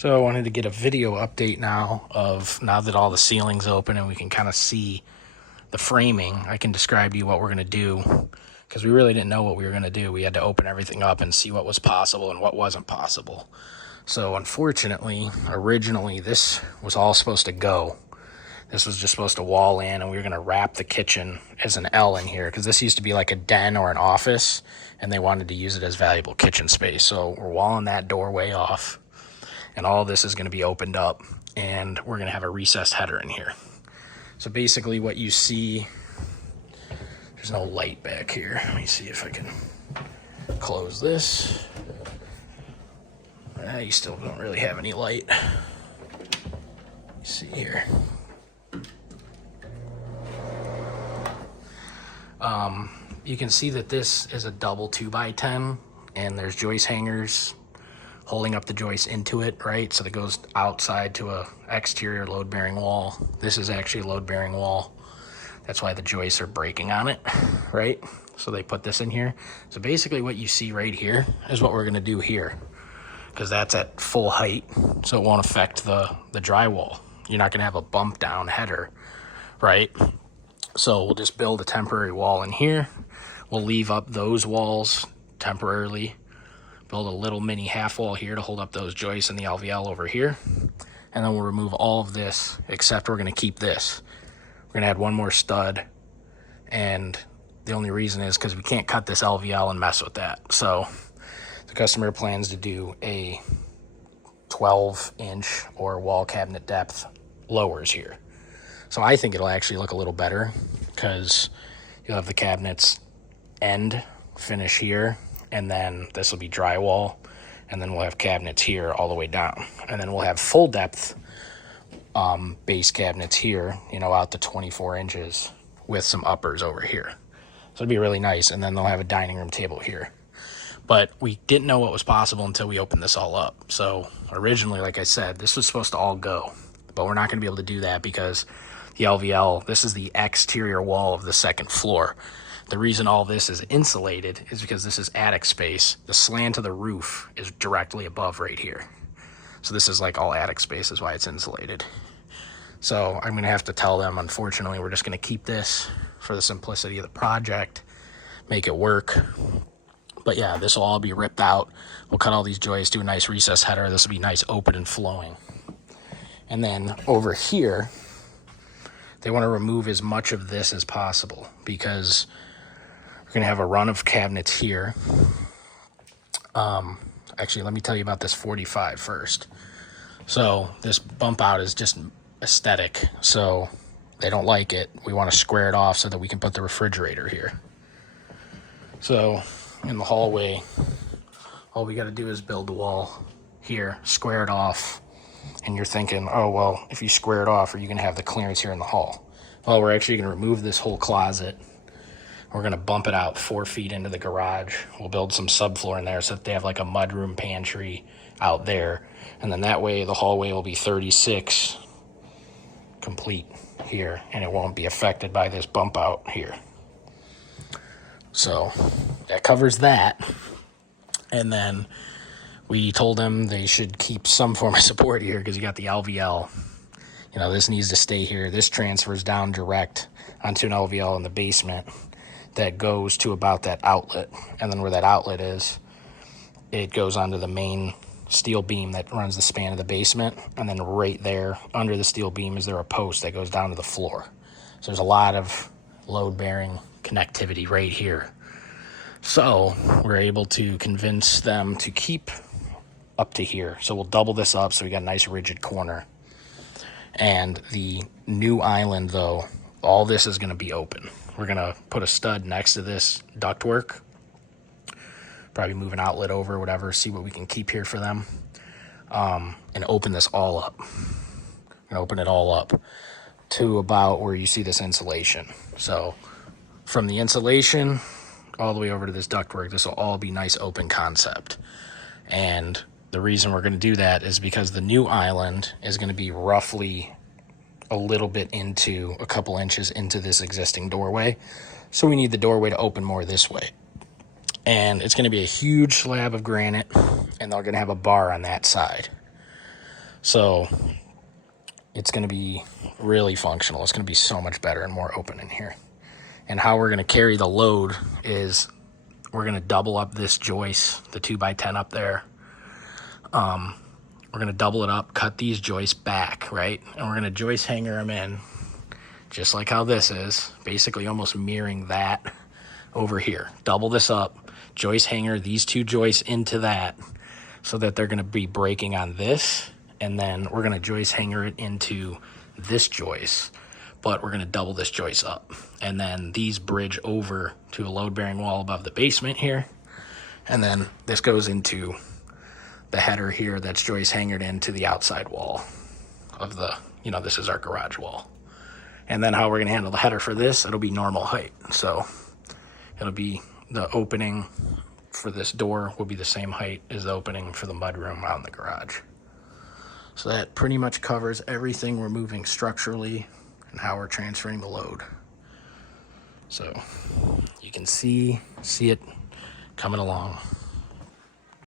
So I wanted to get a video update now that all the ceiling's open and we can kind of see the framing. I can describe to you what we're going to do because we really didn't know what we were going to do. We had to open everything up and see what was possible and what wasn't possible. So unfortunately, originally this was all supposed to go. This was just supposed to wall in, and we were going to wrap the kitchen as an L in here because this used to be like a den or an office, and they wanted to use it as valuable kitchen space. So we're walling that doorway off. And all this is going to be opened up, and we're going to have a recessed header in here. So basically what you see, there's no light back here. Let me see if I can close this. You still don't really have any light. Let me see here. You can see that this is a double 2x10, and there's joist hangers holding up the joist into it, right? So that goes outside to a exterior load-bearing wall. This is actually a load-bearing wall. That's why the joists are breaking on it, right? So they put this in here. So basically what you see right here is what we're gonna do here, because that's at full height, so it won't affect the drywall. You're not gonna have a bump down header, right? So we'll just build a temporary wall in here. We'll leave up those walls temporarily, build a little mini half wall here to hold up those joists and the LVL over here. And then we'll remove all of this, except we're gonna keep this. We're gonna add one more stud. And the only reason is because we can't cut this LVL and mess with that. So the customer plans to do a 12-inch or wall cabinet depth lowers here. So I think it'll actually look a little better because you'll have the cabinets end finish here, and then this will be drywall, and then we'll have cabinets here all the way down, and then we'll have full depth base cabinets here, out to 24 inches with some uppers over here. So it'd be really nice, and then they'll have a dining room table here. But we didn't know what was possible until we opened this all up. So originally, like I said, this was supposed to all go, but we're not going to be able to do that because the LVL, this is the exterior wall of the second floor. The reason all this is insulated is because this is attic space. The slant of the roof is directly above right here. So this is like all attic space is why it's insulated. So I'm going to have to tell them, unfortunately, we're just going to keep this for the simplicity of the project, make it work. But yeah, this will all be ripped out. We'll cut all these joists, do a nice recessed header. This will be nice, open and flowing. And then over here, they want to remove as much of this as possible because we're going to have a run of cabinets here. Actually, let me tell you about this 45 first. So this bump out is just aesthetic. So they don't like it. We want to square it off so that we can put the refrigerator here. So in the hallway, all we got to do is build the wall here, square it off. And you're thinking, oh, well, if you square it off, are you going to have the clearance here in the hall? Well, we're actually going to remove this whole closet. We're going to bump it out 4 feet into the garage. We'll build some subfloor in there so that they have like a mudroom pantry out there. And then that way the hallway will be 36 complete here, and it won't be affected by this bump out here. So that covers that. And then we told them they should keep some form of support here because you got the LVL. This needs to stay here. This transfers down direct onto an LVL in the basement that goes to about that outlet. And then where that outlet is, it goes onto the main steel beam that runs the span of the basement. And then right there under the steel beam is there a post that goes down to the floor. So there's a lot of load-bearing connectivity right here. So we're able to convince them to keep up to here. So we'll double this up so we got a nice rigid corner. And the new island, though, all this is going to be open. We're going to put a stud next to this ductwork, probably move an outlet over, whatever, see what we can keep here for them, and open this all up. And open it all up to about where you see this insulation. So from the insulation all the way over to this ductwork, this will all be nice open concept. And the reason we're going to do that is because the new island is going to be roughly a little bit into a couple inches into this existing doorway. So we need the doorway to open more this way. And it's going to be a huge slab of granite, and they're going to have a bar on that side. So it's going to be really functional. It's going to be so much better and more open in here. And how we're going to carry the load is we're going to double up this joist, the 2x10 up there. We're going to double it up, cut these joists back, right? And we're going to joist hanger them in, just like how this is, basically almost mirroring that over here. Double this up, joist hanger these two joists into that so that they're going to be breaking on this, and then we're going to joist hanger it into this joist, but we're going to double this joist up. And then these bridge over to a load-bearing wall above the basement here, and then this goes into the header here that's joist hangered into the outside wall of the, this is our garage wall. And then how we're going to handle the header for this, it'll be normal height. So it'll be the opening for this door will be the same height as the opening for the mudroom out in the garage. So that pretty much covers everything we're moving structurally and how we're transferring the load. So you can see it coming along.